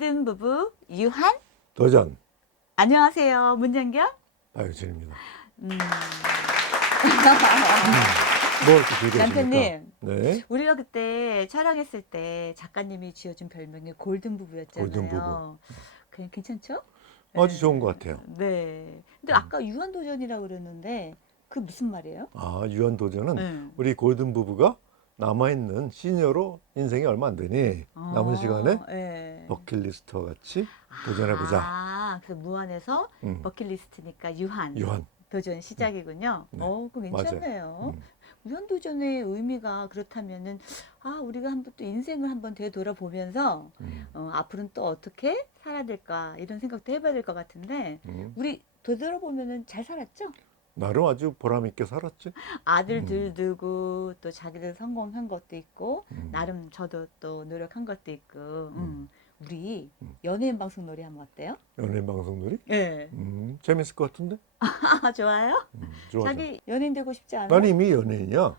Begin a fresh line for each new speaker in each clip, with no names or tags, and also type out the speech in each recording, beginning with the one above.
골든 부부 유한
도전
안녕하세요. 문정경.
박유진입니다.
음,
뭐 이렇게 길게
남편님,
하십니까? 네.
우리가 그때 촬영했을 때 작가님이 지어준 별명이 골든 부부였잖아요.
골든 부부.
그냥 괜찮죠?
아주
네.
좋은 것 같아요.
네. 근데 아까 유한 도전이라고 그랬는데 그 무슨 말이에요?
아, 유한 도전은
네.
우리 골든 부부가 남아있는 시니어로 인생이 얼마 안 되니 남은 시간에
네.
버킷리스트와 같이 도전해보자.
아, 그래서 무한에서
음,
버킷리스트니까 유한.
유한.
도전 시작이군요.
네.
그거
맞아요.
괜찮네요.
음.
무한도전의 의미가 그렇다면은, 우리가 한번 또 인생을 한번 되돌아보면서,
음,
앞으로는 또 어떻게 살아야 될까, 이런 생각도 해봐야 될 것 같은데,
음.
우리 되돌아보면은 잘 살았죠?
나름 아주 보람 있게 살았지.
아들 둘 두고, 또 자기들 성공한 것도 있고,
음.
나름 저도 또 노력한 것도 있고,
음.
우리
음.
연예인 방송 놀이 하면 어때요?
연예인 방송들이
네.
재밌을 것 같은데.
좋아요?
좋아.
자기 연예인 되고 싶지 않아요?
난 이미 연예인이야.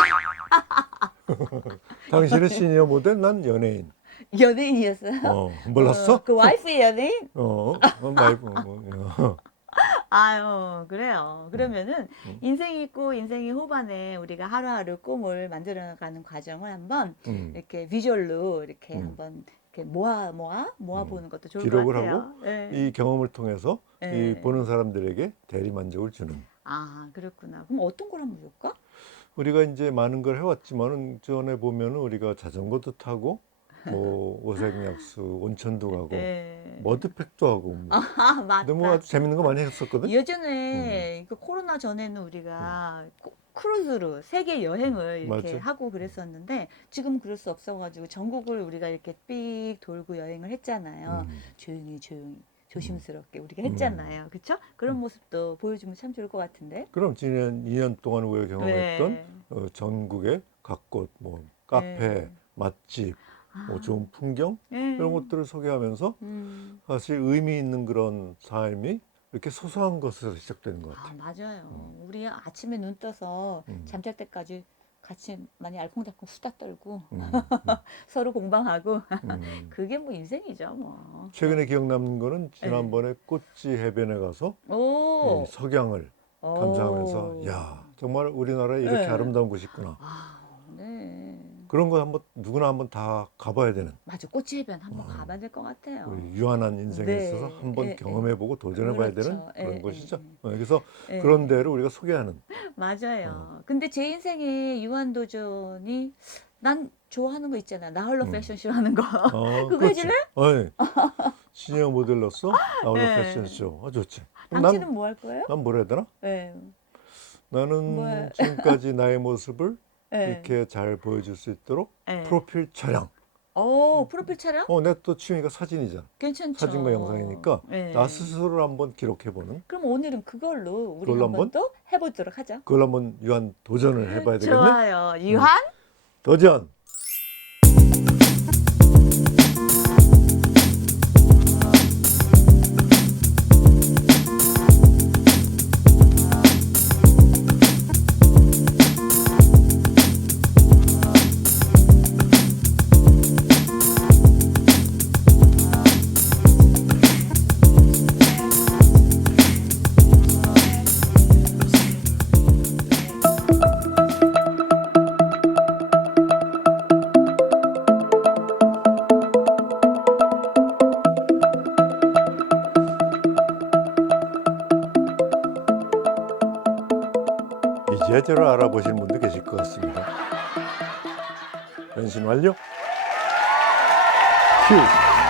당신은 시니어 모델, 난 연예인.
연예인이었어요?
몰랐어?
그 와이프의 연예인?
말고.
아유, 그래요. 그러면은
음.
인생이 있고 인생의 후반에 우리가 하루하루 꿈을 만들어 나가는 과정을 한번 이렇게 비주얼로 이렇게 한번 이렇게 모아 보는 것도 좋을 것
기록을
같아요.
하고
네.
이 경험을 통해서 이
네.
보는 사람들에게 대리 만족을 주는.
아, 그렇구나. 그럼 어떤 걸 한번 볼까?
우리가 이제 많은 걸 해왔지만은 전에 보면은 우리가 자전거도 타고 뭐 오색약수, 온천도 가고
네.
머드팩도 하고 뭐. 근데 뭐
맞다.
아주 재밌는 거 많이 했었거든.
예전에 그 코로나 전에는 우리가 크루즈로 세계 여행을 이렇게
맞아.
하고 그랬었는데 지금 그럴 수 없어가지고 전국을 우리가 이렇게 삑 돌고 여행을 했잖아요. 조용히 조심스럽게 우리가 했잖아요. 그쵸? 그런 모습도 보여주면 참 좋을 것 같은데.
그럼 지난 2년 동안 우리가 경험했던
네.
전국의 각곳 뭐 카페,
네.
맛집, 뭐 좋은 풍경
네.
이런 것들을 소개하면서 사실 의미 있는 그런 삶이 이렇게 소소한 것에서 시작되는 것 같아요.
맞아요. 우리 아침에 눈 떠서 잠잘 때까지 같이 많이 알콩달콩 수다 떨고 서로 공방하고 그게 뭐 인생이죠, 뭐.
최근에 기억 남는 거는 지난번에 꼬치 해변에 가서
오.
이 석양을 감상하면서 야 정말 우리나라에 이렇게
네.
아름다운 곳이 있구나.
네.
그런 거 한번 누구나 한번 다 가봐야 되는
맞아. 꼬치 해변 한번 가봐야 될 것 같아요.
우리 유한한 인생에
네.
있어서 한번
예,
경험해보고 도전해봐야
그렇죠.
되는 그런
예,
것이죠.
예,
그래서
예.
그런 데를 우리가 소개하는.
맞아요. 근데 제 인생의 유한도전이 난 좋아하는 거 있잖아. 나 홀로 패션쇼 하는 거. 그거
그렇지.
해줄래?
시니어 모델로서 나홀로
네.
패션쇼. 좋지. 그럼
당신은 뭐 할 거예요?
난 뭘 해야 되나?
네.
나는
뭐,
지금까지 나의 모습을
네.
이렇게 잘 보여줄 수 있도록
네.
프로필 촬영.
프로필 촬영?
내가 또 취미가 사진이잖아.
괜찮죠.
사진과 영상이니까
네.
나 스스로를 한번 기록해보는.
그럼 오늘은 그걸로 우리
그걸로
한번
한번?
또 해보도록 하죠.
그걸 한번 유한 도전을 해봐야 되겠네.
좋아요. 유한?
도전! 이제 저를 알아보시는 분도 계실 것 같습니다. 변신 완료. 큐.